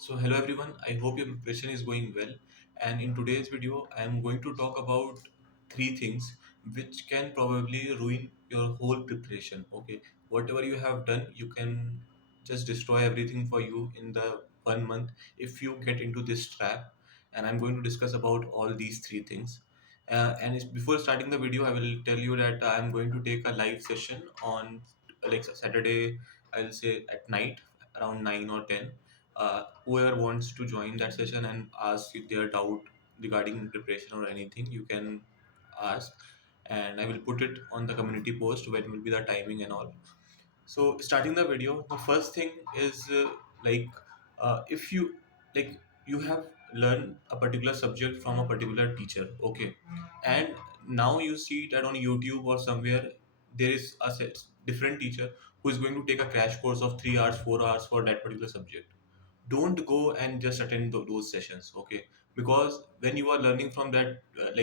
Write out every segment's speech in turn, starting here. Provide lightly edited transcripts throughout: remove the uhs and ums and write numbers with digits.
So hello everyone, I hope your preparation is going well. And in today's video, I am going to talk about three things which can probably ruin your whole preparation. Okay, whatever you have done, you can just destroy everything for you in the 1 month if you get into this trap. And I'm going to discuss about all these three things. Before starting the video, I will tell you that I'm going to take a live session on like Saturday. I'll say at night around 9 or 10. Whoever wants to join that session and ask if their doubt regarding preparation or anything, you can ask, and I will put it on the community post when will be the timing and all. So starting the video, the first thing is if you like you have learned a particular subject from a particular teacher, okay, and now you see that on YouTube or somewhere there is different teacher who is going to take a crash course of 3 hours, 4 hours for that particular subject. Don't go and just attend those sessions, okay, because when you are learning from that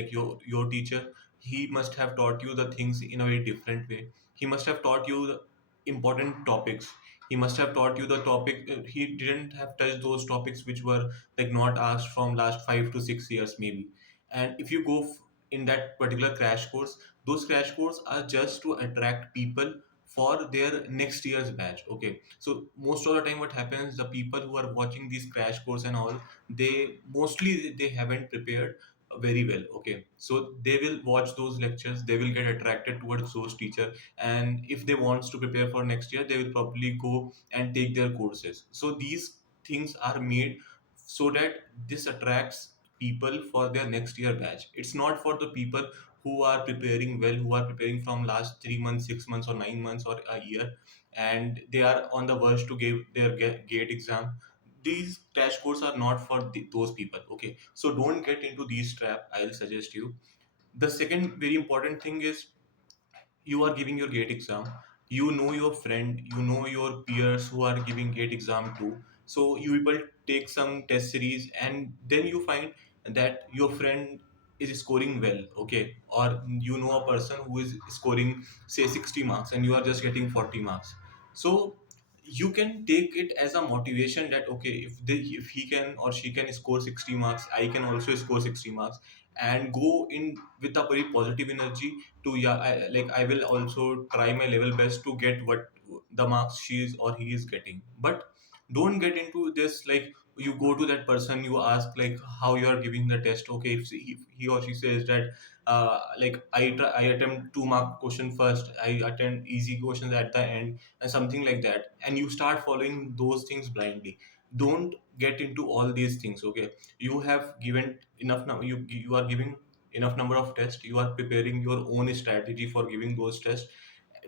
your teacher, he must have taught you the things in a very different way. He must have taught you the important topics. He must have taught you the topic. He didn't have touched those topics which were like not asked from last 5 to 6 years maybe. And if you go in that particular crash course, those crash course are just to attract people for their next year's batch, okay. So most of the time what happens, the people who are watching these crash course and all, they mostly they haven't prepared very well, okay. So they will watch those lectures, they will get attracted towards those teacher, and if they wants to prepare for next year, they will probably go and take their courses. So these things are made so that this attracts people for their next year batch. It's not for the people who are preparing well, who are preparing from last 3 months, 6 months, or 9 months, or a year, and they are on the verge to give their gate exam. These crash courses are not for those people, okay. So don't get into these trap, I'll suggest you. The second very important thing is, you are giving your gate exam, you know your friend, you know your peers who are giving gate exam too. So you people take some test series, and then you find that your friend is scoring well, okay, or you know a person who is scoring say 60 marks and you are just getting 40 marks. So you can take it as a motivation that okay, if he can or she can score 60 marks, I can also score 60 marks, and go in with a very positive energy to, yeah, I will also try my level best to get what the marks she is or he is getting. But don't get into this, like you go to that person, you ask like how you are giving the test, okay, if he or she says that I attempt 2 mark question first, I attempt easy questions at the end, and something like that, and you start following those things blindly. Don't get into all these things, okay. You have given enough now, you are giving enough number of tests, you are preparing your own strategy for giving those tests.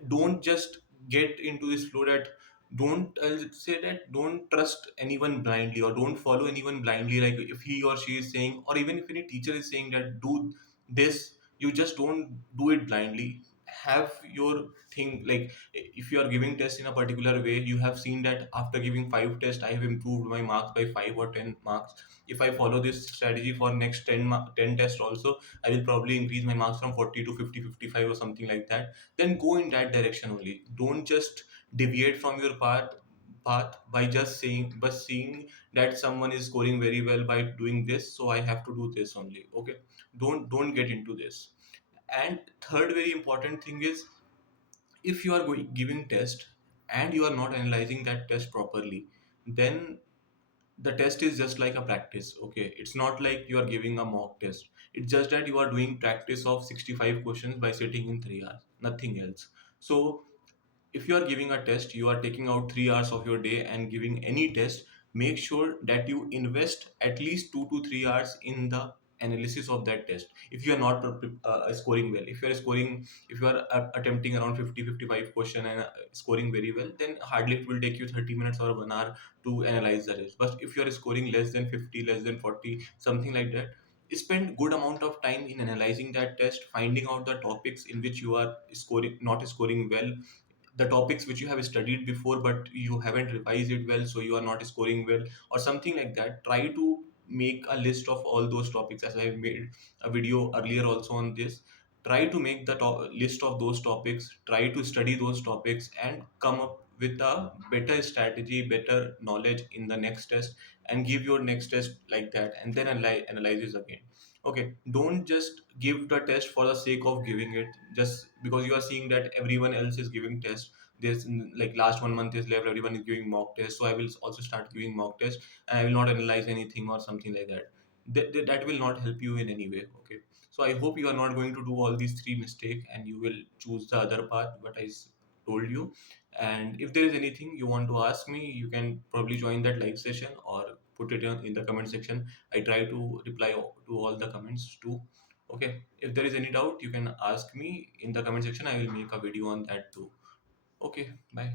Don't just get into this flow that, don't, I'll say that, don't trust anyone blindly or don't follow anyone blindly. Like if he or she is saying, or even if any teacher is saying that do this, you just don't do it blindly. Have your thing, like if you are giving tests in a particular way, you have seen that after giving 5 tests I have improved my marks by 5 or 10 marks. If I follow this strategy for next 10 tests also, I will probably increase my marks from 40 to 50, 55 or something like that. Then go in that direction only. Don't just deviate from your path by just saying, but seeing that someone is scoring very well by doing this, so I have to do this only, okay. Don't get into this. And third very important thing is, if you are giving test and you are not analyzing that test properly, then the test is just like a practice, okay. It's not like you are giving a mock test. It's just that you are doing practice of 65 questions by sitting in 3 hours, nothing else. So if you are giving a test, you are taking out 3 hours of your day and giving any test, make sure that you invest at least 2 to 3 hours in the analysis of that test. If you are not scoring well, if you are scoring, if you are attempting around 50 55 question and scoring very well, then hardly it will take you 30 minutes or 1 hour to analyze the test. But if you are scoring less than 50, less than 40, something like that, spend good amount of time in analyzing that test, finding out the topics in which you are scoring not scoring well, the topics which you have studied before but you haven't revised it well, so you are not scoring well, or something like that. Try to make a list of all those topics, as I made a video earlier also on this. Try to make the list of those topics, try to study those topics and come up with a better strategy, better knowledge in the next test, and give your next test like that, and then analyze it again. Okay, don't just give the test for the sake of giving it, just because you are seeing that everyone else is giving tests. There's like last 1 month is left, everyone is giving mock tests, so I will also start giving mock tests, and I will not analyze anything or something like that. That will not help you in any way. Okay, so I hope you are not going to do all these three mistakes, and you will choose the other path what told you. And if there is anything you want to ask me, you can probably join that live session or put it in the comment section. I try to reply to all the comments too. Okay, if there is any doubt, you can ask me in the comment section. I will make a video on that too. Okay, bye.